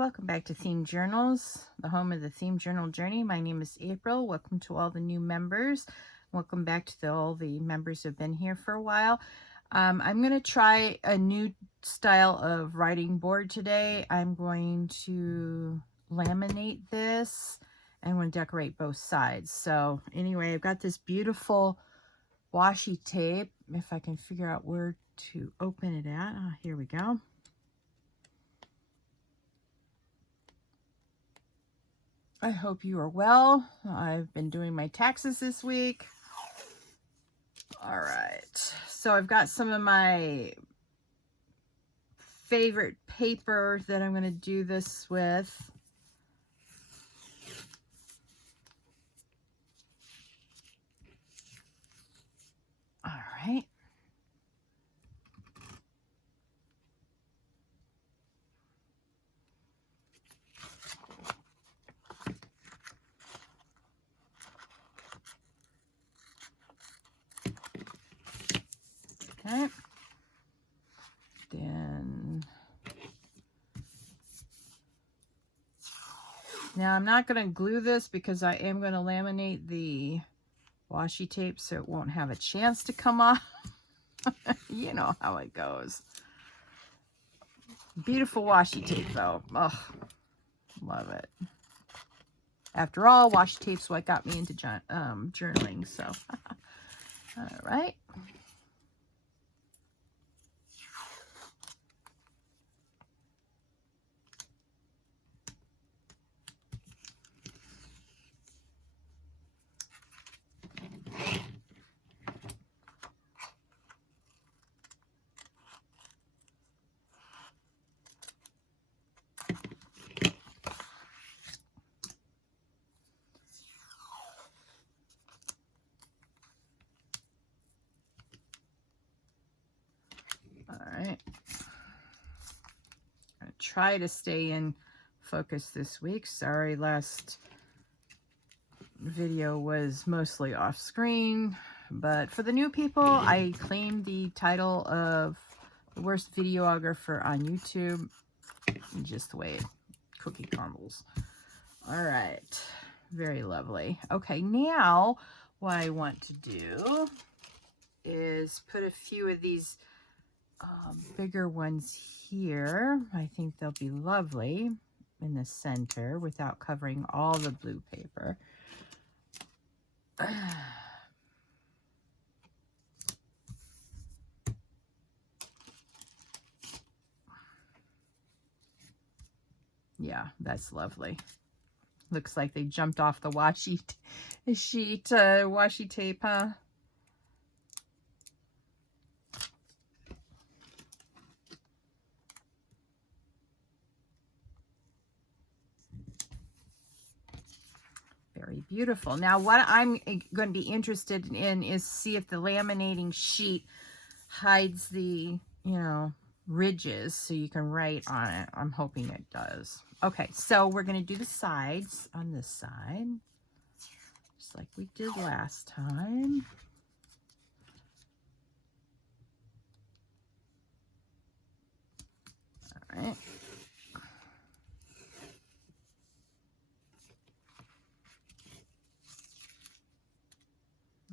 Welcome back to Themed Journals, the home of the Themed Journal Journey. My name is April. Welcome to all the new members. Welcome back to all the members who have been here for a while. I'm going to try a new style of writing board today. I'm going to laminate this and I'm going to decorate both sides. So anyway, I've got this beautiful washi tape. If I can figure out where to open it at. Oh, here we go. I hope you are well. I've been doing my taxes this week. All right, so I've got some of my favorite paper that I'm going to do this with. All right. Okay. Then now I'm not going to glue this because I am going to laminate the washi tape so it won't have a chance to come off. You know how it goes. Beautiful washi tape though. Oh, love it. After all, washi tape's what got me into journaling. So, all right. Try to stay in focus this week. Sorry, last video was mostly off screen, but for the new people, I claimed the title of the worst videographer on YouTube, just the way cookie crumbles. All right, very lovely. Okay, now what I want to do is put a few of these bigger ones here. I think they'll be lovely in the center without covering all the blue paper. Yeah, that's lovely. Looks like they jumped off the washi tape, huh? Very beautiful. Now, what I'm going to be interested in is see if the laminating sheet hides the, ridges so you can write on it. I'm hoping it does. Okay, so we're going to do the sides on this side, just like we did last time. All right.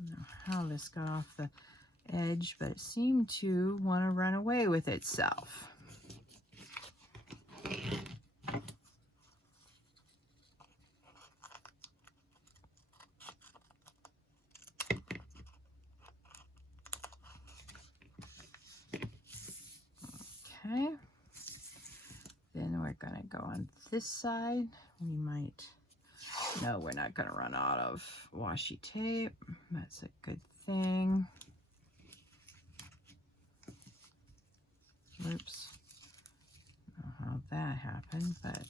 I don't know how this got off the edge, but it seemed to want to run away with itself. Okay, then we're going to go on this side. We might, no, we're not going to run out of washi tape. That's a good thing. Oops. I don't know how that happened, but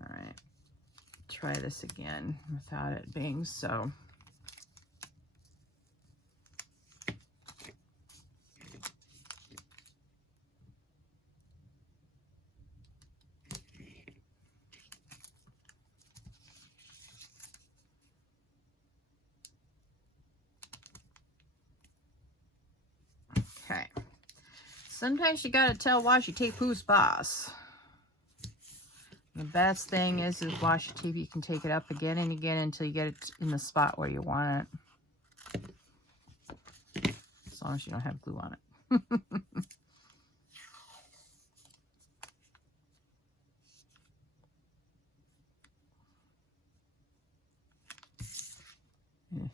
all right. Try this again without it being so. Okay. Sometimes you gotta tell washi tape who's boss. The best thing is washi tape. You can take it up again and again until you get it in the spot where you want it. As long as you don't have glue on it. Yeah.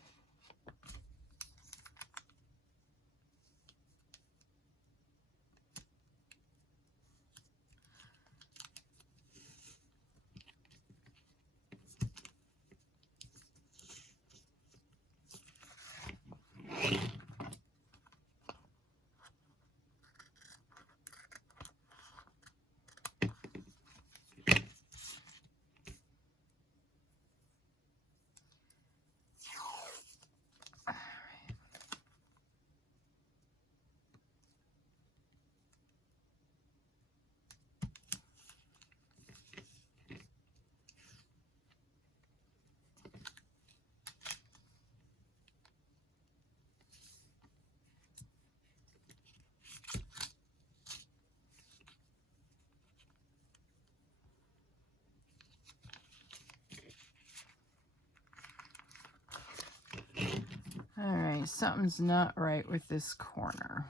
Alright, something's not right with this corner.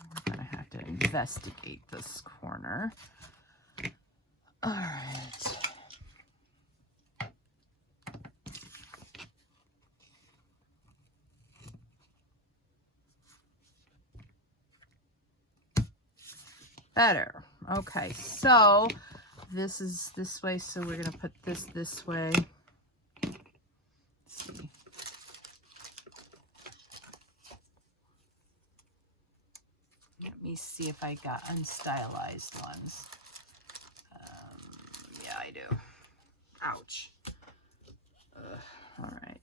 We're going to have to investigate this corner. Alright. Better. Okay, so this is this way, so we're going to put this way. Let's see. Let me see if I got unstylized ones. Yeah, I do. Ouch. All right.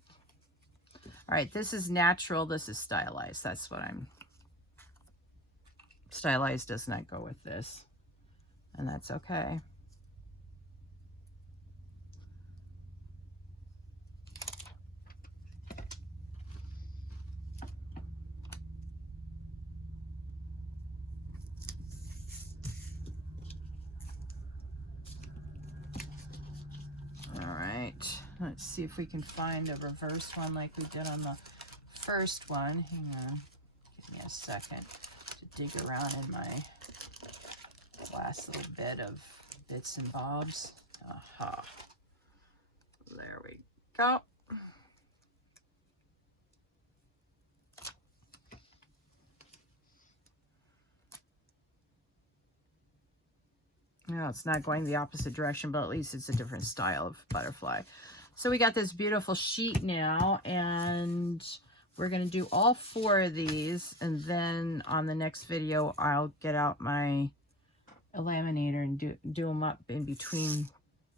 All right, this is natural. This is stylized. That's what I'm... Stylized does not go with this. And that's okay. Let's see if we can find a reverse one like we did on the first one. Hang on. Give me a second to dig around in my last little bit of bits and bobs. Aha. There we go. No, it's not going the opposite direction, but at least it's a different style of butterfly. So we got this beautiful sheet now, and we're going to do all 4 of these, and then on the next video, I'll get out my laminator and do them up in between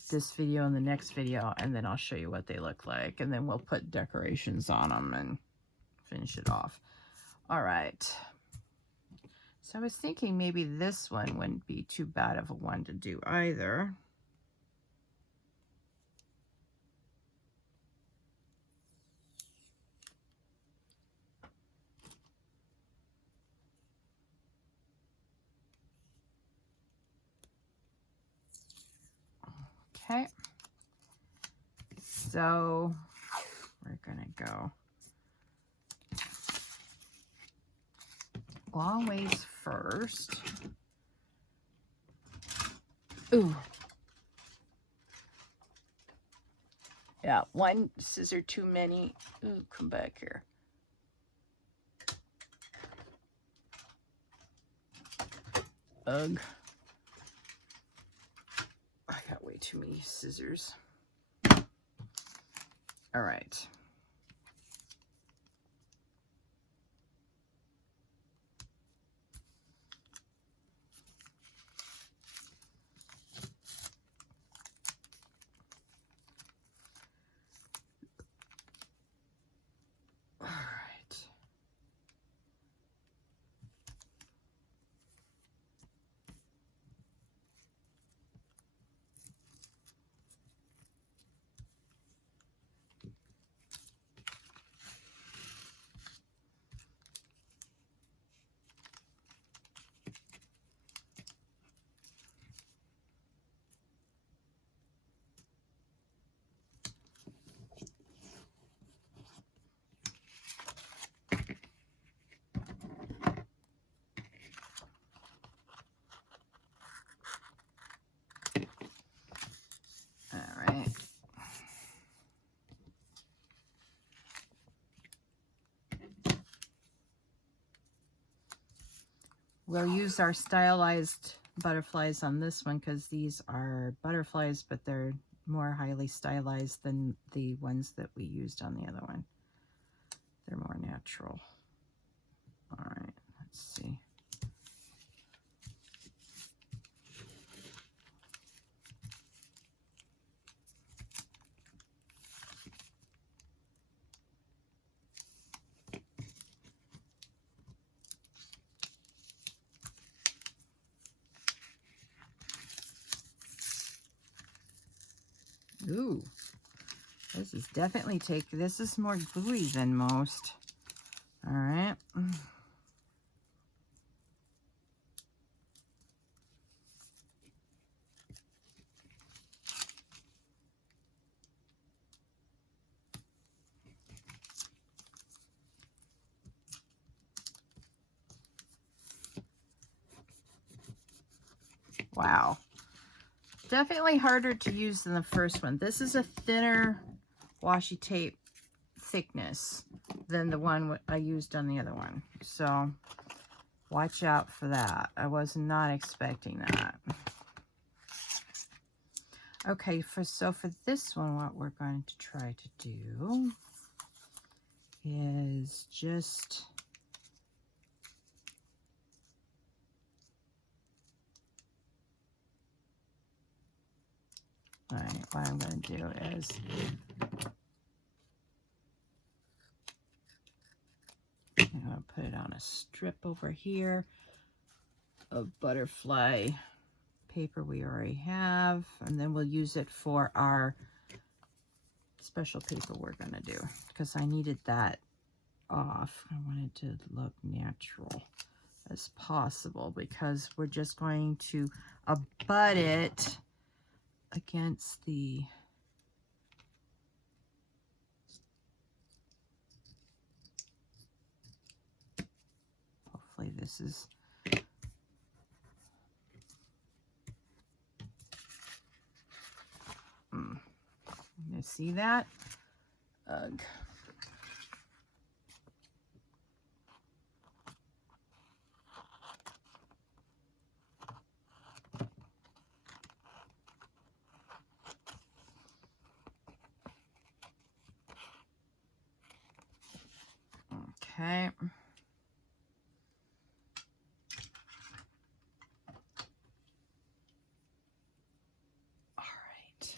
this video and the next video, and then I'll show you what they look like, and then we'll put decorations on them and finish it off. All right. So I was thinking maybe this one wouldn't be too bad of a one to do either. Okay, so we're gonna go long ways first. Ooh. Yeah, one scissor too many. Ooh, come back here. Ugh. I got way too many scissors. All right. All right. We'll use our stylized butterflies on this one because these are butterflies, but they're more highly stylized than the ones that we used on the other one. They're more natural. All right, let's see. Ooh, this is definitely this is more gluey than most. All right. Wow. Definitely harder to use than the first one. This is a thinner washi tape thickness than the one I used on the other one. So watch out for that. I was not expecting that. Okay, so for this one, what we're going to try to do is just all right, what I'm going to do is I'm going to put it on a strip over here of butterfly paper we already have, and then we'll use it for our special paper we're going to do because I needed that off. I wanted to look natural as possible because we're just going to abut it against the hopefully this is you see that? Ugh. Okay. All right.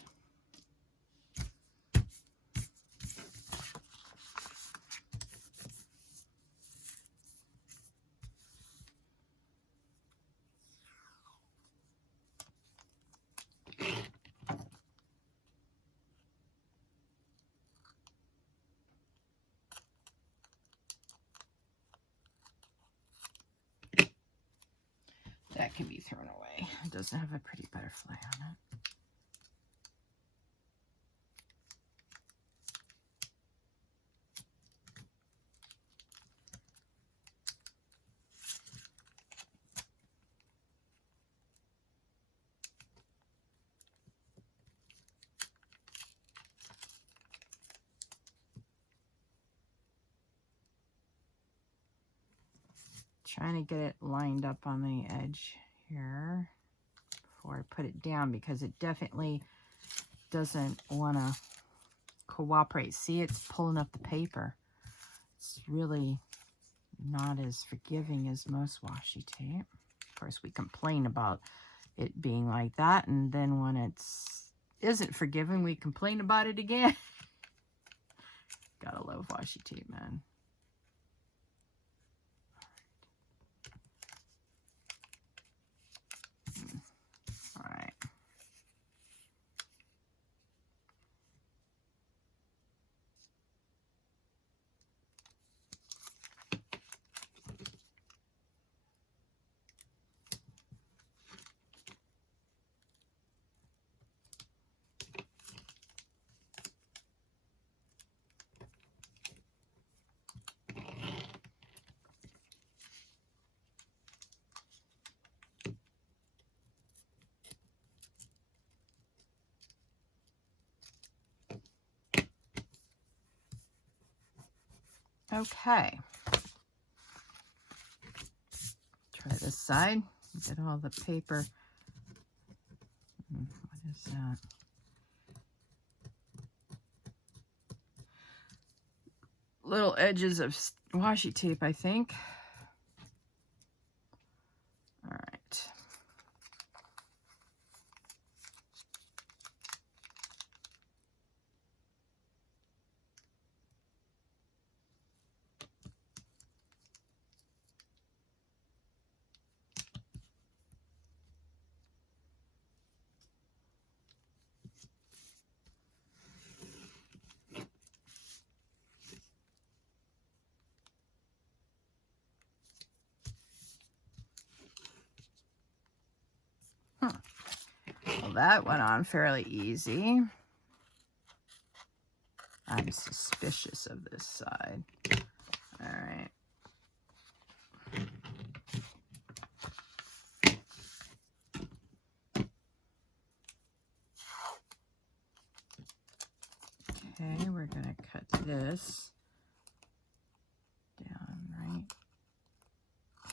That can be thrown away. It doesn't have a pretty butterfly on it. Trying to get it lined up on the edge here before I put it down because it definitely doesn't want to cooperate. See, it's pulling up the paper. It's really not as forgiving as most washi tape. Of course, we complain about it being like that, and then when it's isn't forgiving, we complain about it again. Gotta love washi tape, man. All right. Okay. Try this side. Get all the paper. What is that? Little edges of washi tape, I think. All right. Well, that went on fairly easy. I'm suspicious of this side. All right. Okay, we're going to cut this down right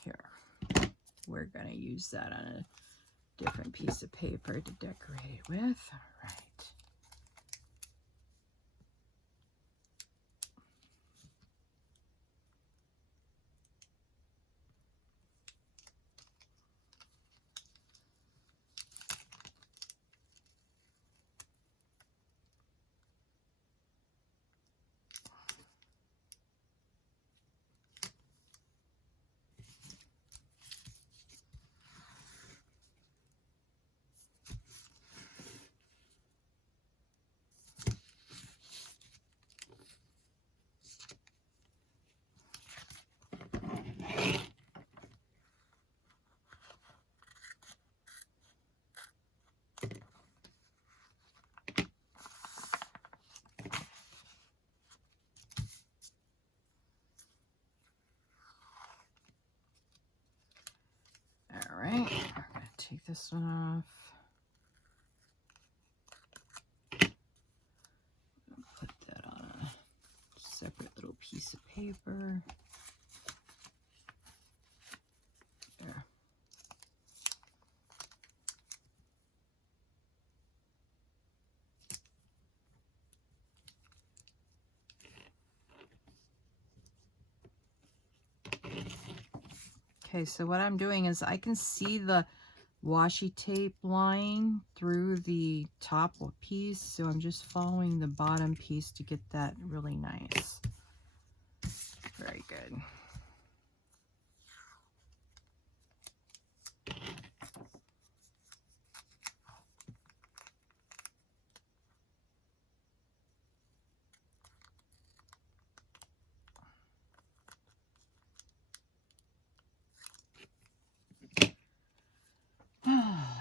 here. We're going to use that on a different piece of paper to decorate it with. All right. All right, we're going to take this one off. Put that on a separate little piece of paper. There. Okay, so what I'm doing is I can see the washi tape line through the top piece, so I'm just following the bottom piece to get that really nice. Very good.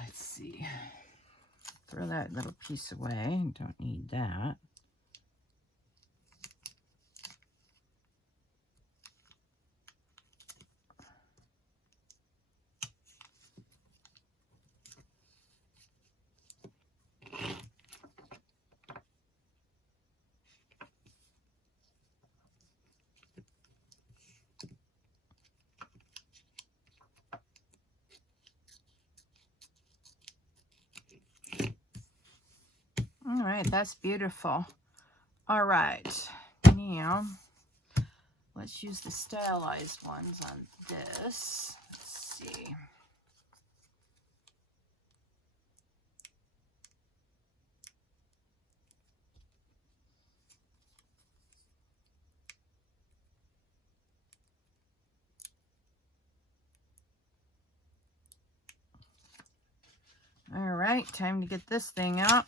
Let's see. Throw that little piece away. Don't need that. All right, that's beautiful. All right, now let's use the stylized ones on this. Let's see. All right, time to get this thing out.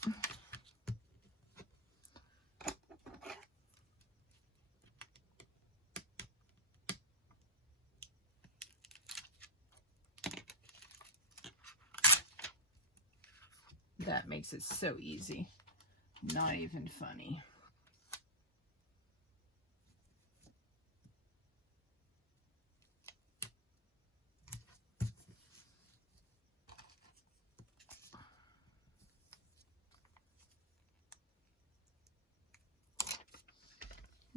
That makes it so easy. Not even funny.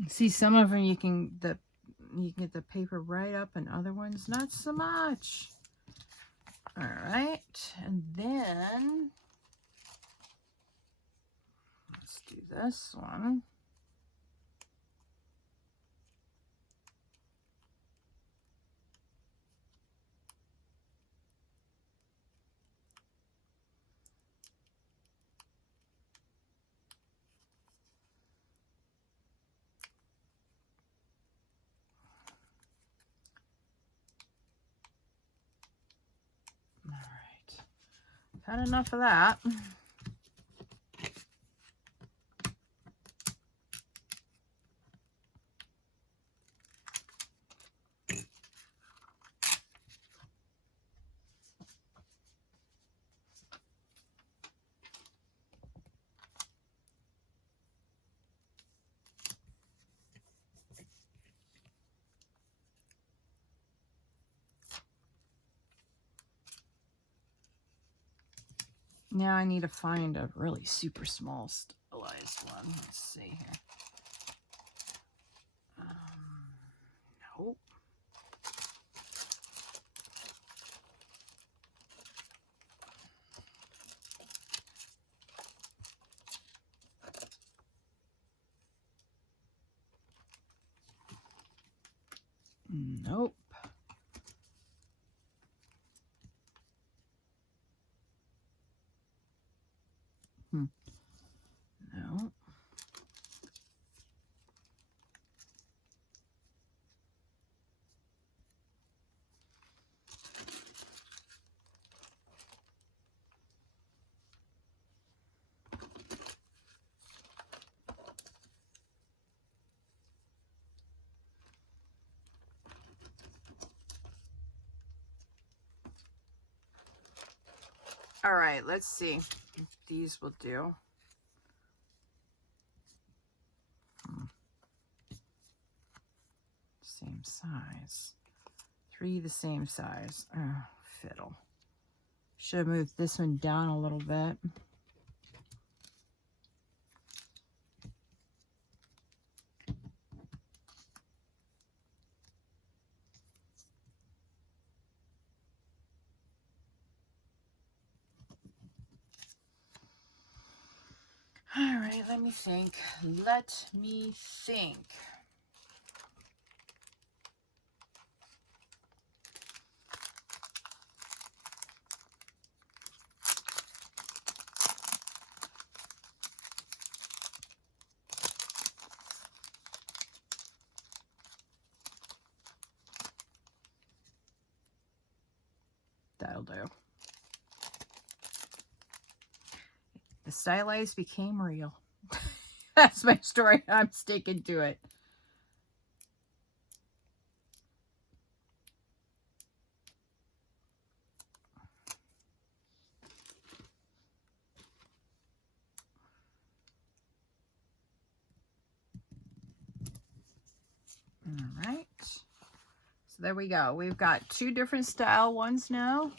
See, some of them you can get the paper right up, and other ones not so much. All right, and then let's do this one. All right, had enough of that. Now I need to find a really super small stylized one. Let's see here. Nope. Nope. No. All right, let's see if these will do. Same size. 3 the same size. Oh, fiddle. Should have moved this one down a little bit. All right, let me think. Let me think. That'll do. The stylized became real. That's my story. I'm sticking to it. All right. So there we go. We've got 2 different style ones now.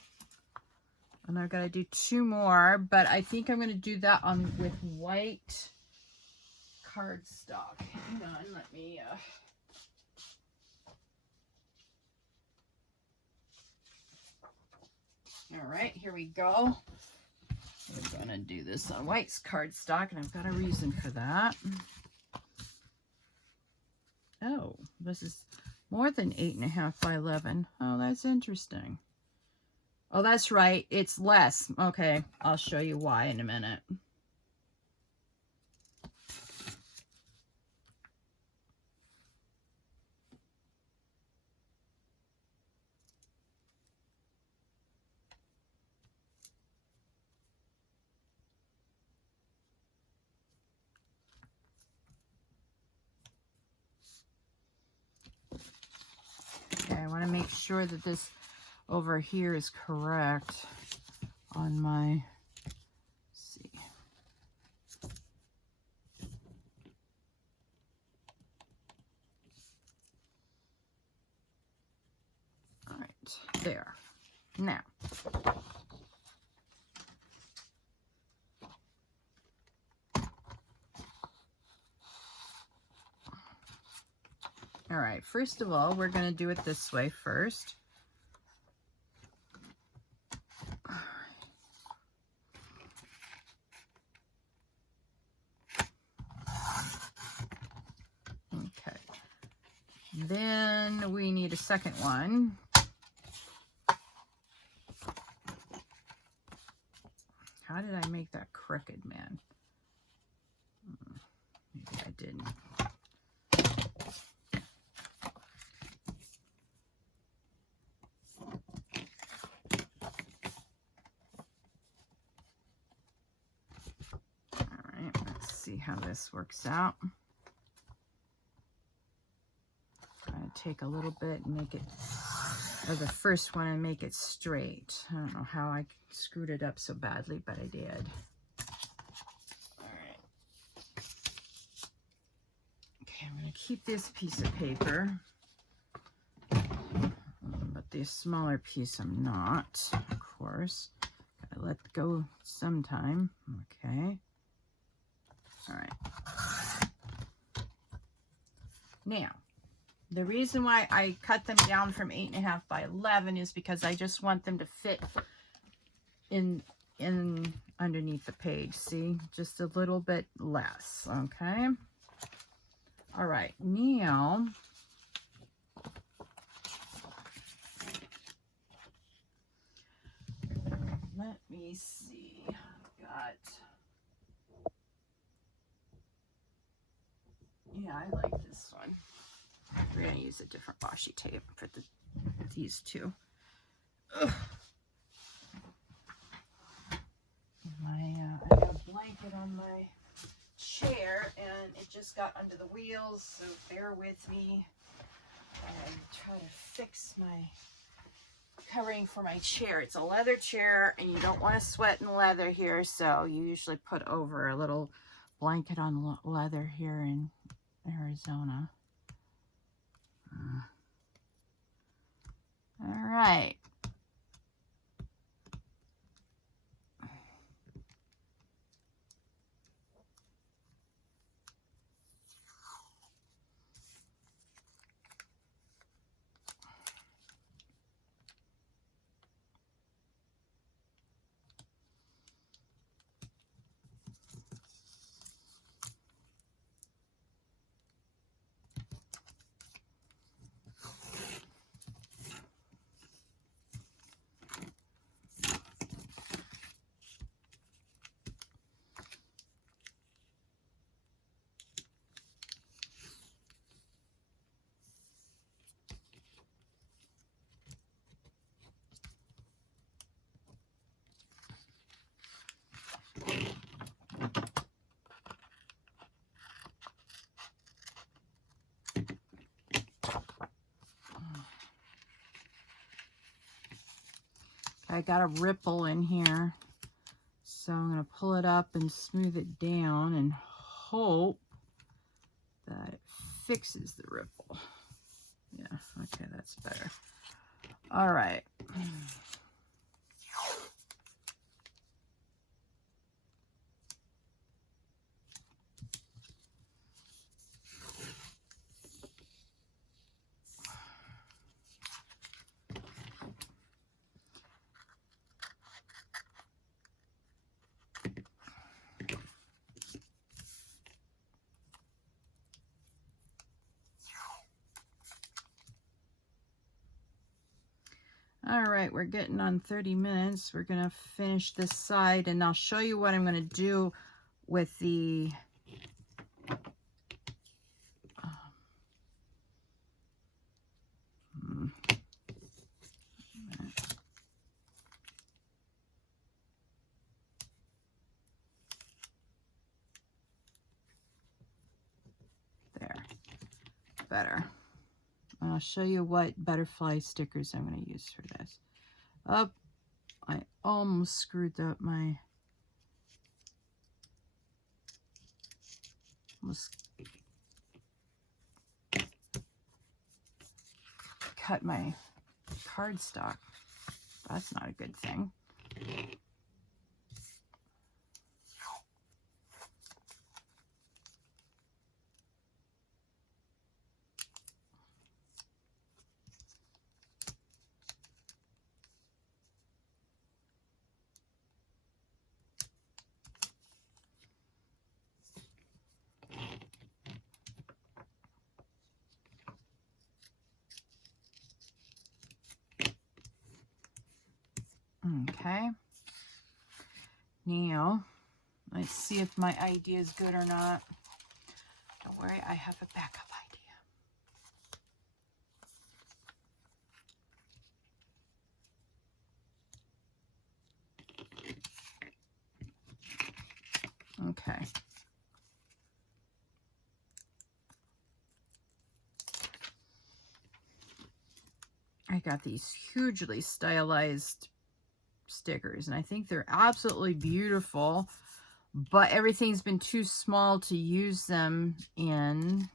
And I've got to do 2 more, but I think I'm going to do that on with white cardstock. Hang on, let me all right, here we go. We're going to do this on white cardstock, and I've got a reason for that. Oh, this is more than 8.5 by 11. Oh, that's interesting. Oh, that's right. It's less. Okay, I'll show you why in a minute. Okay, I want to make sure that this over here is correct on my, let's see. All right, there. Now, all right, first of all, we're going to do it this way first. Then we need a second one. How did I make that crooked, man? Maybe I didn't. All right, let's see how this works out. I'm going to take a little bit and make it, or the first one, and make it straight. I don't know how I screwed it up so badly, but I did. All right. Okay, I'm going to keep this piece of paper, but the smaller piece I'm not, of course. Gotta let go sometime. Okay. All right. Now, the reason why I cut them down from 8.5 by 11 is because I just want them to fit in underneath the page. See, just a little bit less. Okay. All right. Now, let me see. I've got. Yeah, I like this one. We're going to use a different washi tape for these two. Ugh. I got a blanket on my chair and it just got under the wheels, so bear with me. I try to fix my covering for my chair. It's a leather chair and you don't want to sweat in leather here, so you usually put over a little blanket on leather here in Arizona. All right. I got a ripple in here, so I'm going to pull it up and smooth it down and hope that it fixes the ripple. Yeah, okay, that's better. All right. All right, we're getting on 30 minutes. We're going to finish this side, and I'll show you what I'm going to do with the there, better. I'll show you what butterfly stickers I'm going to use for this. Oh, I almost screwed up my, almost cut my cardstock. That's not a good thing. Okay. Now, let's see if my idea is good or not. Don't worry, I have a backup idea. Okay. I got these hugely stylized stickers, and I think they're absolutely beautiful, but everything's been too small to use them in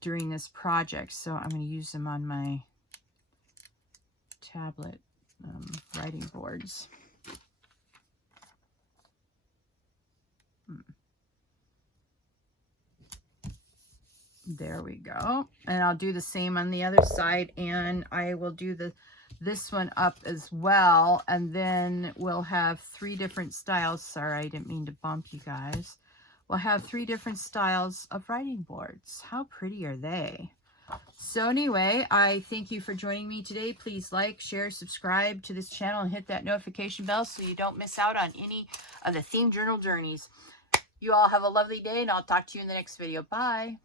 during this project, so I'm going to use them on my tablet writing boards. There we go. And I'll do the same on the other side, and I will do this one up as well, and then we'll have 3 different styles. Sorry, I didn't mean to bump you guys. We'll have 3 different styles of writing boards. How pretty are they? So anyway, I thank you for joining me today. Please like, share, subscribe to this channel, and hit that notification bell so you don't miss out on any of the Themed Journal journeys. You all have a lovely day, and I'll talk to you in the next video. Bye.